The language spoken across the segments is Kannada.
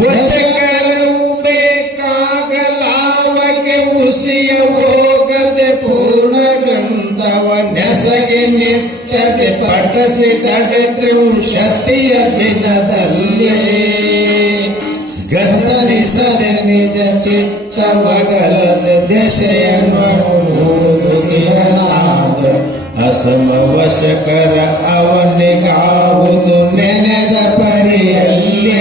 ವಶಕರವು ಬೇಕಾಗಲಾವಗೆ ಉಸಿಯ ಹೋಗದೆ ಪೂರ್ಣ ಗ್ರಂಥವ ನೆಸಗೆ ನಿತ್ಯತೆ ಪಠಸಿ ತಡೆತ್ರಿಂಶತಿಯ ದಿನದಲ್ಲಿ ಗಸರಿಸದೆ ನಿಜ ಚಿತ್ತ ಮಗಲದ ದೆಸೆಯನ್ನು ಓದುಗಿರನಾದ ಅಸಮ ವಶಕರ ಅವನಿಗಾವುದು ನೆನೆದ ಪರಿಯಲ್ಲಿ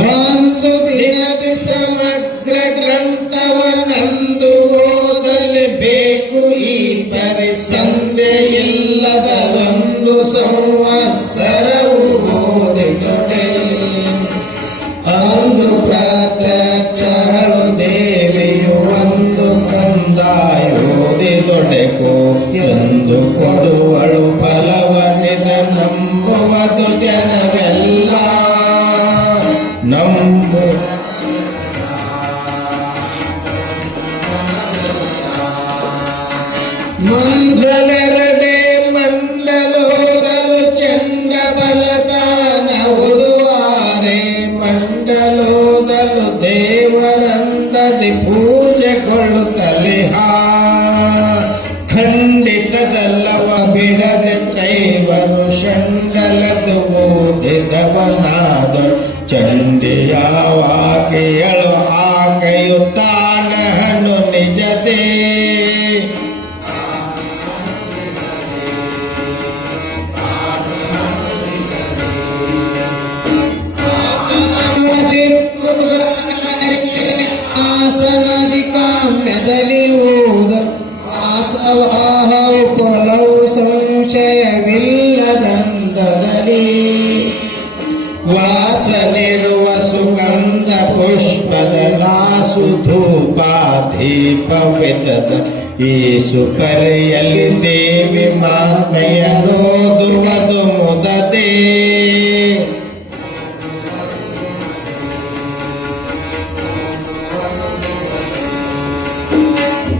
ಒಂದು ದಿನದ ಸಮಗ್ರ ಗ್ರಂಥವನಂದು ಓದಲೇಬೇಕು ಈ ಪರಿ ಸಂಧೆ ಇಲ್ಲದ ಒಂದು ಸಂವತ್ಸರವು ಓದಿದೊಡೆ ಅಂದು ಪ್ರತ್ಯಕ್ಷಳು ದೇವಿಯು ಒಂದು ಕಂದಾಯೋದಿದೊಡೆಕು ಎಂದು ಕೊಡುವಳು ಫಲವನಿದ ನಂಬುವುದು ಜನವೆಲ್ಲ ನಂಬು ಮಂಡಲೆರಡೆ ಮಂಡಲೋದಲು ಚಂಡ ಬಲದಾನ ಉದುವಾರೆ ಮಂಡಲೋದಲು ದೇವರಂದದಿ ಪೂಜೆಗೊಳ್ಳುತ್ತಲೆ ಖಂಡಿತದಲ್ಲವ ಬಿಡದೆ ತ್ರೈವರು ಶಂಡಲದು ಓದಿದವನಾದ ಚಂಡಿಯಾವಾಕೆಯಳು ಆಕೆಯು ತಾನಹನು ನಿಜದೇ ಆಸನದಿ ಕಾಮ್ಯದಲ್ಲಿ ಓದ ಆಸವಾಹವು ಪೊಲವು ಸಂಶಯವಿಲ್ಲದಂದದಲ್ಲಿ ವಾಸನಿರುವ ಸುಗಂಧ ಪುಷ್ಪದ ಲಾಸು ಧೂಪಾಧೀಪವಿದದ ಈ ಸುಪರಿಯಲ್ಲಿ ದೇವಿ ಮಾನ್ಮೆಯ ನೋದುವುದು ಮುದದೇ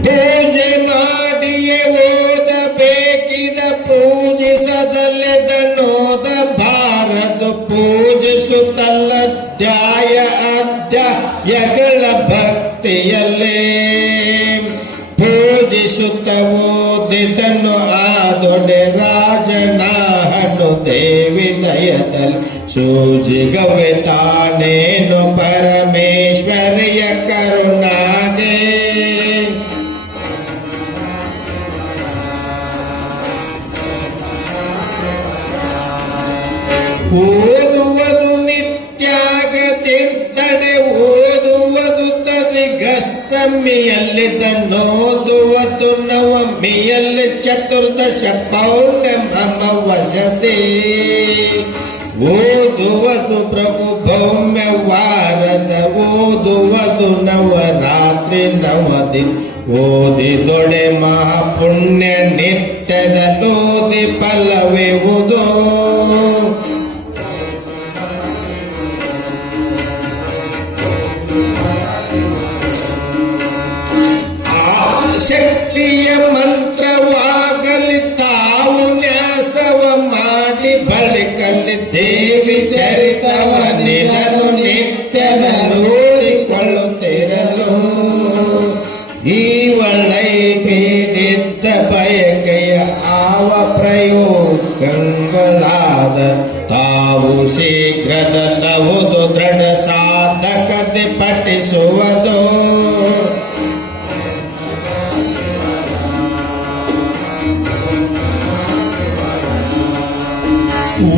ಪೂಜೆ ಮಾಡಿಯೇ ಓದಬೇಕಿದ ಪೂಜಿಸದಲ್ಲೆದನೋದ ಭಾರತ ಪೂಜಿಸುತ್ತಲ್ಲ ಧ್ಯಾಯ ಅಧ್ಯಾಯಗಳ ಭಕ್ತಿಯಲ್ಲೇ ಪೂಜಿಸುತ್ತ ಓದಿದನು ಆದೊಡೆ ರಾಜನಾಹನು ದೇವಿ ದಯದಲ್ಲಿ ಸೂಜಿಗವೆ ತಾನೇನು ಪರಮೇಶ್ವರಿಯ ಕರುಣಾಗೆ ಓದುವುದು ನಿತ್ಯಾಗತಿರ್ತಡೆ ಓದುವುದು ತದಿಗಷ್ಟಮಿಯಲ್ಲಿದನ್ನೋದುವುದು ನವಮಿಯಲ್ಲಿ ಚತುರ್ದಶ ಪೌರ್ಣಮ ವಸತಿ ಓದುವುದು ಪ್ರಭು ಭೌಮ್ಯ ವಾರದ ಓದುವುದು ನವರಾತ್ರಿ ನವದಿ ಓದಿದೊಡೆ ಮಹಾಪುಣ್ಯ ನಿತ್ಯದ ಲೋದಿ ಫಲವಿವುದು ಶಕ್ತಿಯ ಮಂತ್ರವಾಗಲಿ ತಾವು ನ್ಯಾಸವ ಮಾಡಿ ಬಳಿಕಲ್ಲಿ ದೇವಿ ಚರಿತವ ನಿಲನು ನಿತ್ಯದ ನೋಡಿಕೊಳ್ಳುತ್ತಿರಲು ಈ ಒಳ್ಳೈ ಬೇಡಿದ್ದ ಬಯಕೆಯ ಆವ ಪ್ರಯೋಗಗಳಾದ ತಾವು ಶೀಘ್ರದಲ್ಲವುದು ದೃಢ ಸಾಧಕತೆ ಪಠಿಸುವುದು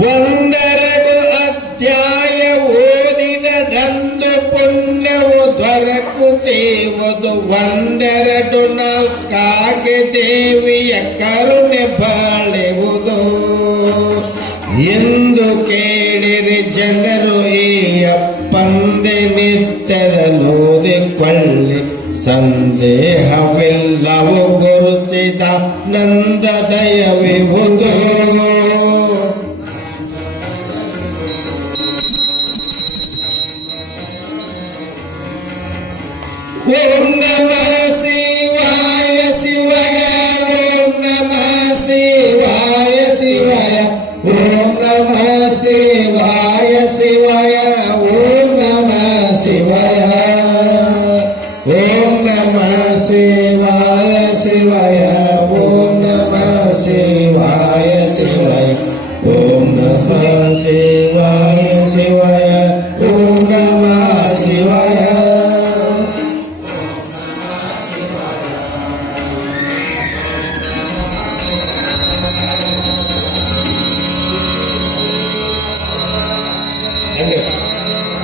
ಒಂದೆರಡು ಅಧ್ಯಾಯ ಓದಿದಂದು ಪುಣ್ಯವು ದೊರಕುತ್ತೇವುದು ಒಂದೆರಡು ನಾಲ್ಕಾಗೆ ದೇವಿಯ ಕರುಣೆ ಬಾಳೆವುದು ಎಂದು ಕೇಳಿರಿ ಜನರು ಈ ಅಪ್ಪಂದೆ ನಿತ್ಯದಲ್ಲೋದಿಕೊಳ್ಳಿ ಸಂದೇಹವಿಲ್ಲವು ಗುರುತಿದ ನಂದ ದಯವಿವುದು ಓಂ ನಮಃ ಶಿವಾಯ ಶಿವಯ ಓಂ ಶಿವ